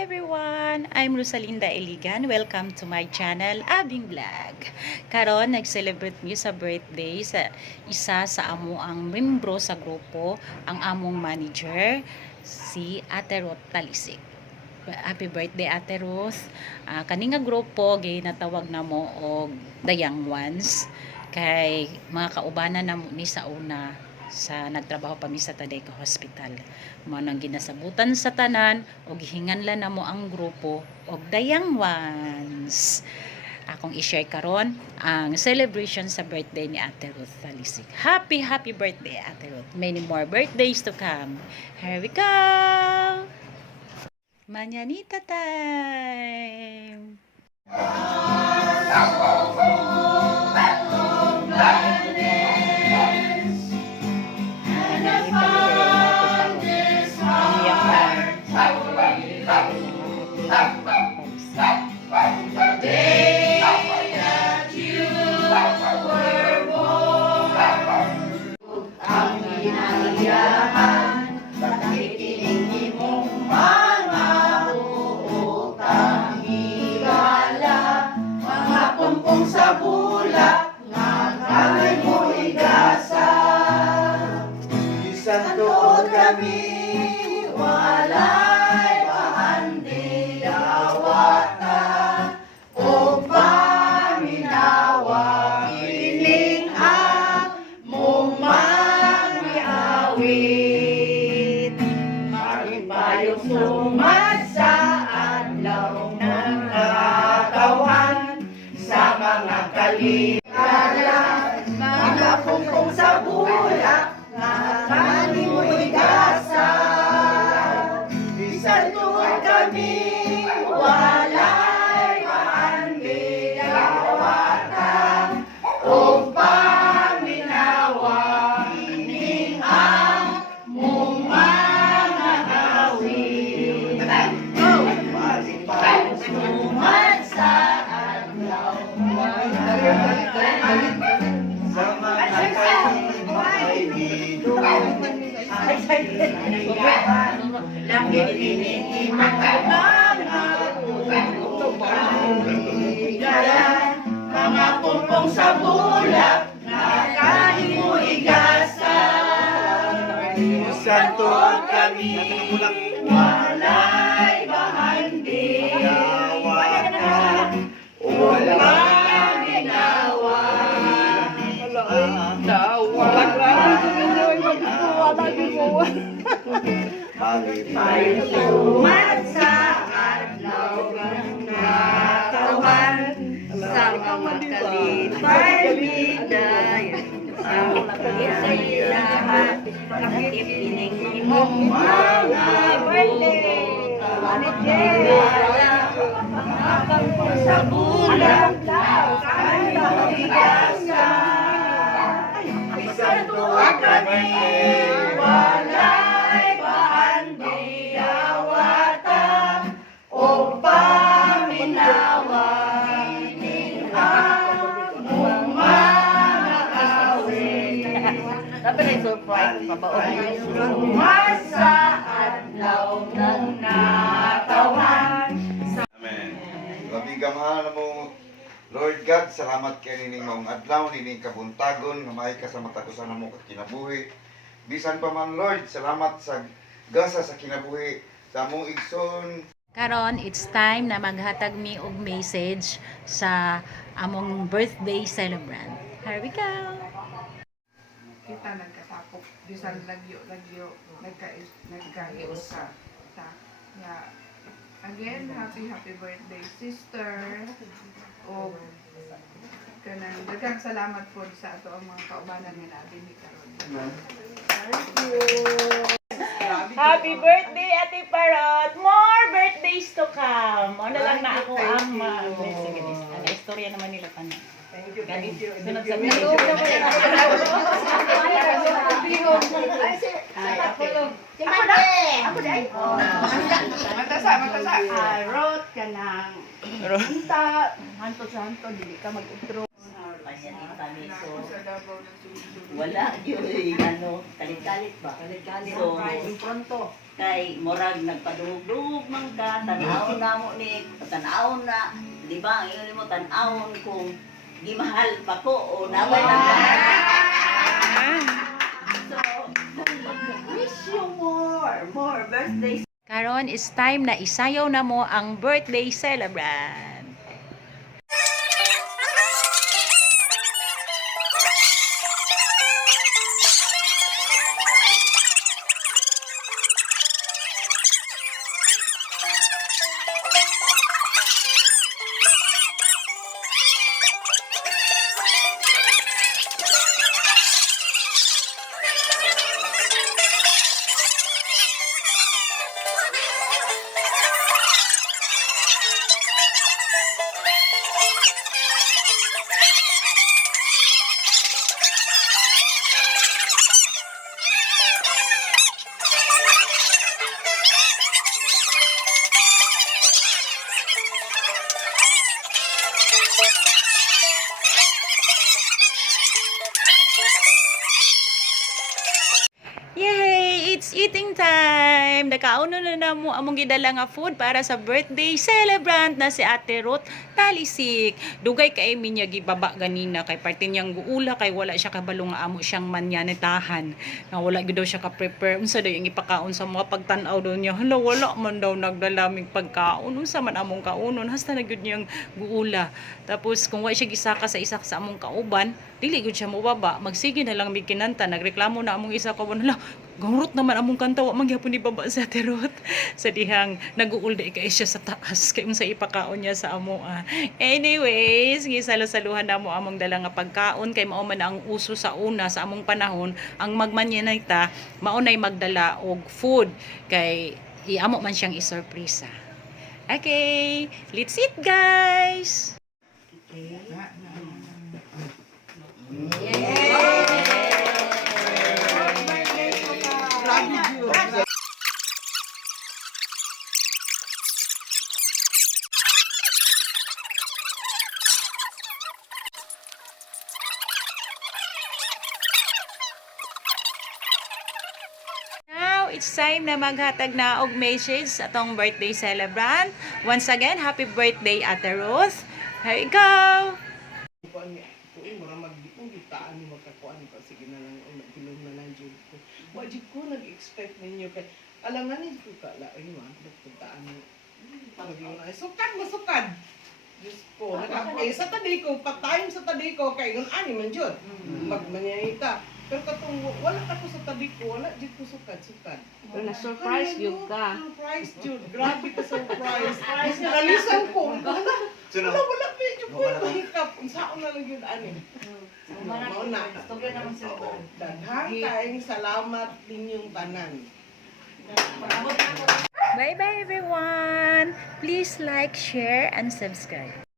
Hi everyone! I'm Rosalinda Eligan. Welcome to my channel, Abing Vlog. Karon nag-celebrate mi sa birthday sa isa sa amo ang membro sa grupo, ang among manager, si Ate Ruth Talisik. Happy birthday Ate Ruth. Kani nga grupo ginatawag na mo og The Young Ones kay mga kaubanan na ni sa una sa nagtrabaho pa mi sa Tadeka Hospital. Mao nang ginasabutan sa tanan og gihinganlan namo ang grupo og The Young Ones. Akong i-share karon ang celebration sa birthday ni Ate Ruth Talisik. Happy birthday Ate Ruth. Many more birthdays to come. Here we go. Mañanita time. Sa bulak nga kamay mo igasa, isang tuod kami walay bahandi awata o paminawa kining mong mangiawit magipayong sumad sa adlaw ng katawan sa mga kaligaya, mga pungpong sa bulak, nga kani mo igasa. Bisan tuon kami, walay maandi awata, o paminawa, ining mong mga awit. Masipang sumad sa sa mga kaibigan langit iniimang mga pungpong sa bulak na kahit mo igasa. Santuan kami walay bahandi awata wala Magipay sumat sa adlaw ng katawan sa mga kalipay bidaya sa kasilahan nakikinig imong mga birthday sa bulan kaya igasa isang tuwag kami walay bahandi awata o paminawa ining mong mga awit. Dapat ay surprise sumat sa adlaw ng natawan. Amen. Labi gamahal na mo Lord God, salamat kay nining maong adlaw, nining kabuntagon, nga maay ka sa matagusan mo kat kinabuhi. Bisan pa man Lord, salamat sa gasa sa kinabuhi sa among igsoon. Karon, it's time na maghatag mi og message sa among birthday celebrant. Here we go. Kita nagkatapok bisan lagyo nagkaios sa ya again happy birthday sister o kanang daghang salamat po sa ato ang mga kaubanan nga natin ni karon. Thank you. Happy birthday Ate Parot. More birthdays to come. Ano lang na ako ang blessing this. Ano istorya naman nila pa na. Thank you. Sunod sa Matasa. Rot ka nang. Hanta, hanto sa hanto, dili ka mag-intro. panyanin kami. Na So, ako sa Davao ng susunod. wala yun, ano, kalit-kalit ba? Kalit-kalit. So, Pronto. kay Morag nagpadungog-dungog man ka, tanaw na mo ni, tanaw na, di ba, ang iyon mo tanawon kung gimahal pa ko o naway na So, wish you more birthdays. Karon is time na isayaw na mo ang birthday celebrant. Yay! It's eating time! Nakauno na mo among gidala nga food para sa birthday celebrant na si Ate Ruth Talisik. Dugay kay minya gibaba ganina kay parte niyang guula kay wala siya kabalo nga amo siyang manyanetahan. Nga wala gid daw siya ka-prepare. Unsa daw yung ipakaon sa mga pagtan-aw daw niya. Hala wala man daw nagdalamig pagkaon. Unsa man among kaunon hasta na gyud niyang guula. Tapos kung wa siya gisaka sa isa sa among kauban, dili gud siya mobaba. Magsige na lang mig kinanta. Nagreklamo na among isa kauban. Hala, gawrot naman among kanta wa magyapon ni baba sa Ate Ruth. Sa dihang nag-uulday kay siya sa taas kay unsa ipakaon niya sa amo. Anyways, gisalo-saluhan na mo among dala nga pagkaon kay mao man ang uso sa una sa among panahon ang magmanyanita maunay magdala og food kay iamo man siyang isurpresa. Okay, let's eat guys. Now, it's time na maghatag na og message sa atong birthday celebrant. Once again, happy birthday, Ate Ruth. Here you go! Kuan ni tuig mura magdiong gitaan ni makakuan pa sige na lang o magdilom na lang jud ko. Wa jud ko nag-expect ninyo kay alangan ni ko kala ay man pagpuntaan ni. Pagdiong ay sukad masukad. Diyos ko, sa taday ko, pa-time sa taday ko, kay nun ani man jud. Magmanyayita. Pero katong wala ka ko sa tabi ko, wala jud ko sukad-sukad. Pero na-surprise yun ka. Surprise jud. Grabe ka surprise. Nalisan ko. Wala medyo ko mahikap. Unsaon na lang yun ani. Mauna. Daghang kaayong salamat ninyong tanan. Bye-bye everyone! Please like, share, and subscribe.